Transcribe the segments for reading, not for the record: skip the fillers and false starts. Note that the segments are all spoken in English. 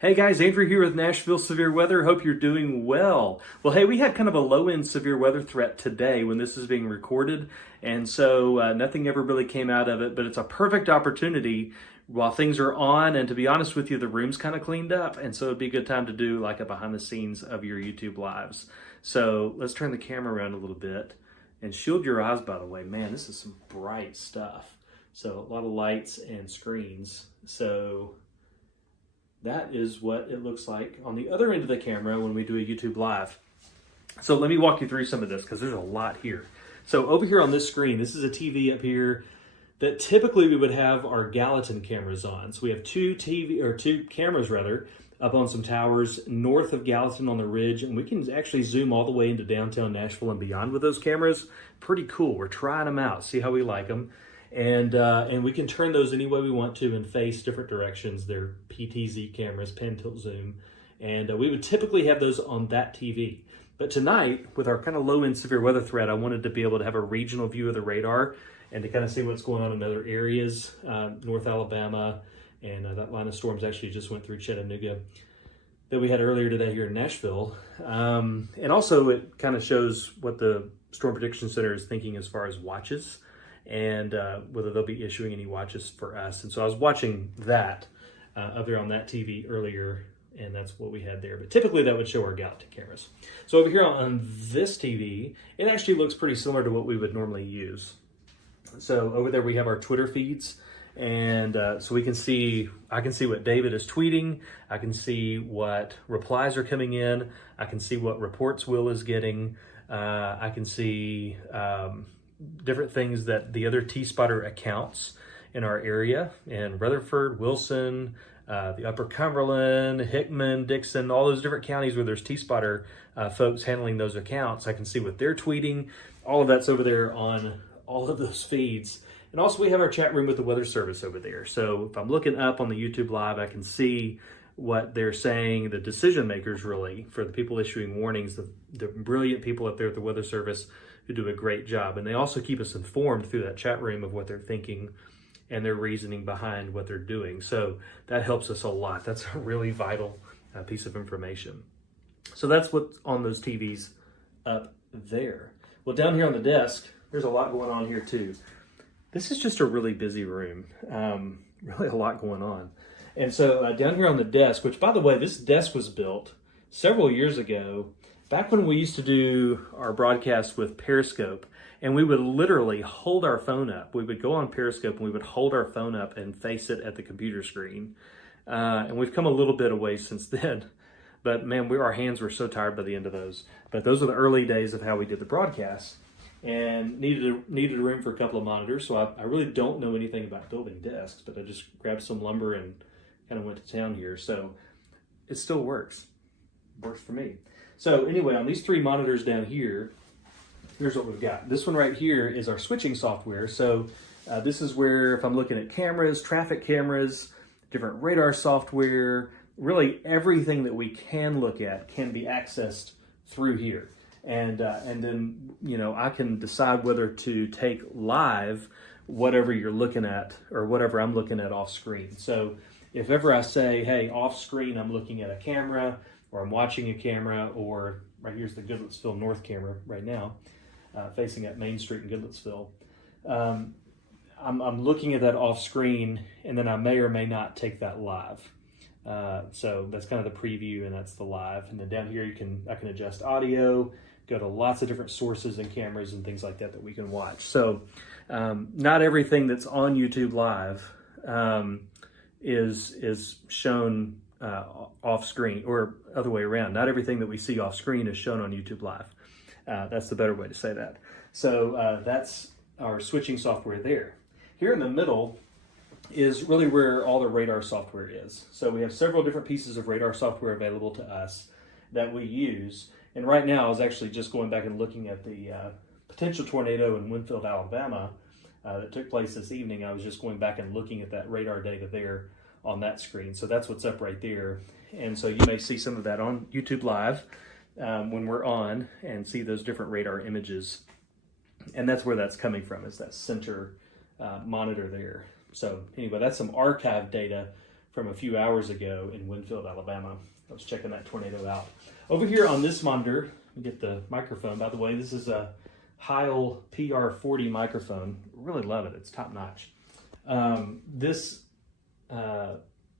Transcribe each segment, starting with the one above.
Hey guys, Andrew here with Nashville Severe Weather. Hope you're doing well. Well, hey, we had kind of a low-end severe weather threat today when this is being recorded, and so nothing ever really came out of it, but it's a perfect opportunity while things are on, and to be honest with you, the room's kind of cleaned up, and so it'd be a good time to do like a behind the scenes of your YouTube lives. So let's turn the camera around a little bit, and shield your eyes, by the way. Man, this is some bright stuff. So a lot of lights and screens. So that is what it looks like on the other end of the camera when we do a YouTube live. So let me walk you through some of this because there's a lot here. So over here on this screen, this is a TV up here that typically we would have our Gallatin cameras on. So we have two cameras up on some towers north of Gallatin on the ridge, and we can actually zoom all the way into downtown Nashville and beyond with those cameras. Pretty cool. We're trying them out, see how we like them. And we can turn those any way we want to and face different directions. They're PTZ cameras, pen tilt zoom, and we would typically have those on that TV. But tonight, with our kind of low-end severe weather threat, I wanted to be able to have a regional view of the radar and to kind of see what's going on in other areas, North Alabama, and that line of storms actually just went through Chattanooga that we had earlier today here in Nashville. And also it kind of shows what the Storm Prediction Center is thinking as far as watches, and whether they'll be issuing any watches for us. And so I was watching that up there on that TV earlier, and that's what we had there. But typically that would show our Gallatin cameras. So over here on this TV, it actually looks pretty similar to what we would normally use. So over there we have our Twitter feeds, and so we can see, I can see what David is tweeting, I can see what replies are coming in, I can see what reports Will is getting, I can see different things that the other T-Spotter accounts in our area, in Rutherford, Wilson, the Upper Cumberland, Hickman, Dixon, all those different counties where there's T-Spotter folks handling those accounts. I can see what they're tweeting. All of that's over there on all of those feeds. And also we have our chat room with the Weather Service over there. So if I'm looking up on the YouTube Live, I can see what they're saying, the decision makers really, for the people issuing warnings, the brilliant people up there at the Weather Service who do a great job. And they also keep us informed through that chat room of what they're thinking and their reasoning behind what they're doing. So that helps us a lot. That's a really vital piece of information. So that's what's on those TVs up there. Well, down here on the desk, there's a lot going on here too. This is just a really busy room. Really a lot going on. And so down here on the desk, which by the way, this desk was built several years ago, back when we used to do our broadcast with Periscope, and we would literally hold our phone up. We would go on Periscope and we would hold our phone up and face it at the computer screen. And we've come a little bit away since then. But man, our hands were so tired by the end of those. But those were the early days of how we did the broadcast, and needed a room for a couple of monitors. So I really don't know anything about building desks, but I just grabbed some lumber and kind of went to town here. So it still works. Works for me. So anyway, on these three monitors down here, here's what we've got. This one right here is our switching software. So this is where, if I'm looking at cameras, traffic cameras, different radar software, really everything that we can look at can be accessed through here. And then, you know, I can decide whether to take live whatever you're looking at or whatever I'm looking at off screen. So if ever I say, hey, off screen, I'm looking at a camera, or I'm watching a camera, or right here's the Goodlettsville North camera right now, facing at Main Street in Goodlettsville. I'm looking at that off screen, and then I may or may not take that live. So that's kind of the preview, and that's the live. And then down here, I can adjust audio, go to lots of different sources and cameras and things like that we can watch. So not everything that's on YouTube Live is shown off screen, or other way around. Not everything that we see off screen is shown on YouTube Live. That's the better way to say that. So that's our switching software there. Here in the middle is really where all the radar software is. So we have several different pieces of radar software available to us that we use. And right now I was actually just going back and looking at the potential tornado in Winfield, Alabama that took place this evening. I was just going back and looking at that radar data there on that screen. So that's what's up right there. And so you may see some of that on YouTube Live when we're on, and see those different radar images. And that's where that's coming from, is that center monitor there. So anyway, that's some archive data from a few hours ago in Winfield, Alabama. I was checking that tornado out. Over here on this monitor, let me get the microphone. By the way, this is a Heil PR40 microphone. Really love it. It's top notch. This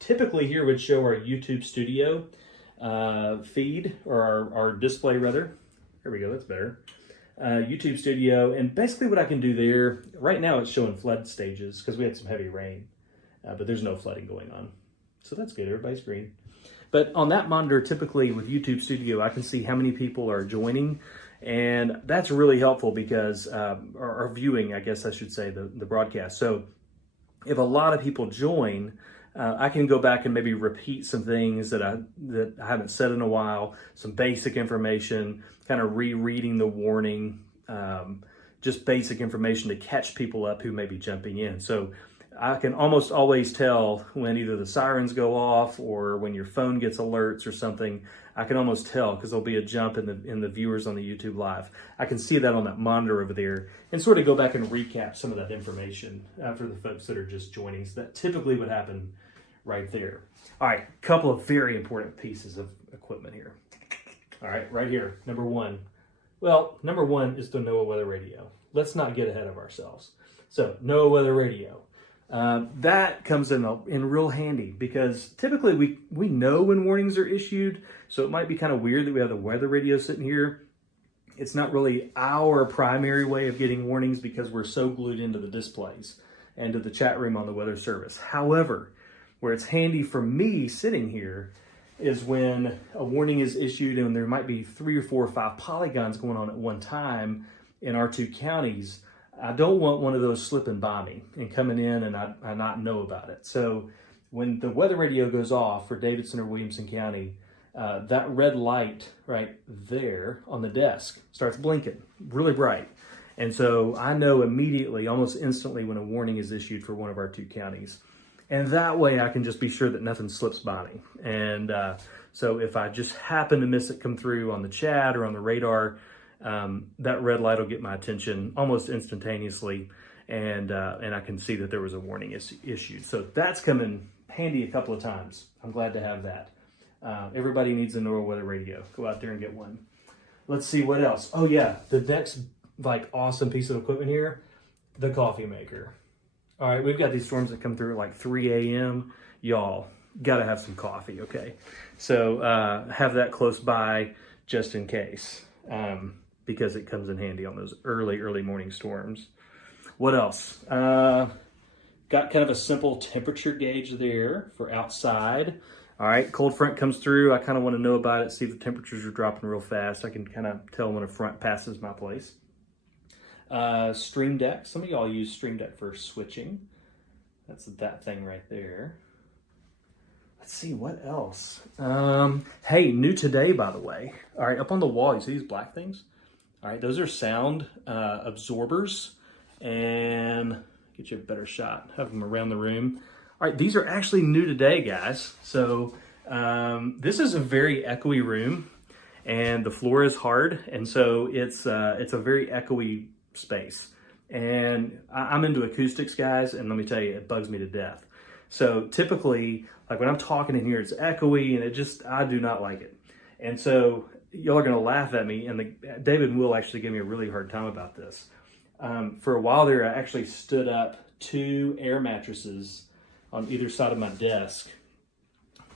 typically here would show our YouTube studio feed, or our display rather. There we go, that's better. YouTube studio, and basically what I can do there, right now it's showing flood stages because we had some heavy rain, but there's no flooding going on. So that's good, everybody's green. But on that monitor, typically with YouTube Studio, I can see how many people are joining, and that's really helpful because, or viewing, I guess I should say, the broadcast. So if a lot of people join, I can go back and maybe repeat some things that I haven't said in a while, some basic information, kind of rereading the warning, just basic information to catch people up who may be jumping in. So I can almost always tell when either the sirens go off or when your phone gets alerts or something. I can almost tell because there'll be a jump in the viewers on the YouTube Live. I can see that on that monitor over there and sort of go back and recap some of that information for the folks that are just joining. So that typically would happen right there. All right, a couple of very important pieces of equipment here. All right, right here, number one. Well, number one is the NOAA weather radio. Let's not get ahead of ourselves. So NOAA weather radio. That comes in real handy because typically we know when warnings are issued, so it might be kind of weird that we have the weather radio sitting here. It's not really our primary way of getting warnings because we're so glued into the displays and to the chat room on the weather service. However, where it's handy for me sitting here is when a warning is issued and there might be 3 or 4 or 5 polygons going on at one time in our 2 counties. I don't want one of those slipping by me and coming in and I not know about it. So when the weather radio goes off for Davidson or Williamson County, that red light right there on the desk starts blinking really bright. And so I know immediately, almost instantly, when a warning is issued for one of our 2 counties. And that way I can just be sure that nothing slips by me. And so if I just happen to miss it come through on the chat or on the radar, that red light will get my attention almost instantaneously, and I can see that there was a warning issued. So that's come in handy a couple of times. I'm glad to have that. Everybody needs a NOAA weather radio. Go out there and get one. Let's see what else. Oh yeah, the next awesome piece of equipment here, the coffee maker. All right, we've got these storms that come through at like 3 a.m. Y'all gotta have some coffee, okay? So have that close by just in case. Because it comes in handy on those early morning storms. What else? Got kind of a simple temperature gauge there for outside. All right, cold front comes through. I kind of want to know about it, see if the temperatures are dropping real fast. I can kind of tell when a front passes my place. Stream Deck. Some of y'all use Stream Deck for switching. That's that thing right there. Let's see, what else? Hey, new today, by the way. All right, up on the wall, you see these black things? All right, those are sound absorbers, and get you a better shot. Have them around the room. All right, these are actually new today, guys. So this is a very echoey room, and the floor is hard, and so it's a very echoey space. And I'm into acoustics, guys, and let me tell you, it bugs me to death. So typically, like when I'm talking in here, it's echoey, and I do not like it. And so y'all are gonna laugh at me, and David and Will actually gave me a really hard time about this. For a while there, I actually stood up 2 air mattresses on either side of my desk,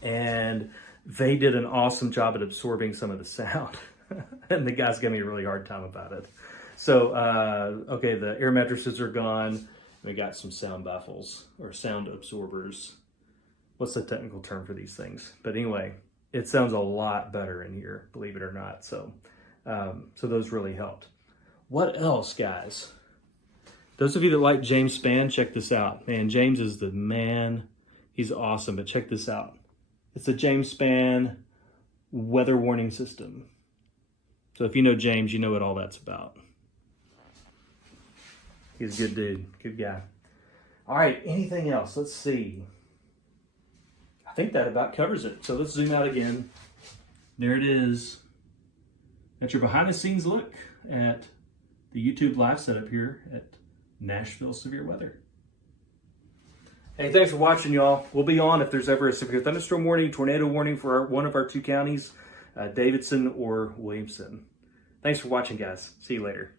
and they did an awesome job at absorbing some of the sound. And the guys gave me a really hard time about it. So, okay, the air mattresses are gone. We got some sound baffles or sound absorbers. What's the technical term for these things? But anyway, it sounds a lot better in here, believe it or not. So, so those really helped. What else, guys? Those of you that like James Spann, check this out. Man, James is the man. He's awesome, but check this out. It's the James Spann weather warning system. So if you know James, you know what all that's about. He's a good dude, good guy. All right, anything else? Let's see. I think that about covers it. So let's zoom out again. There it is. That's your behind the scenes look at the YouTube live setup here at Nashville Severe Weather. Hey, thanks for watching, y'all. We'll be on if there's ever a severe thunderstorm warning, tornado warning for one of our two counties, Davidson or Williamson. Thanks for watching, guys. See you later.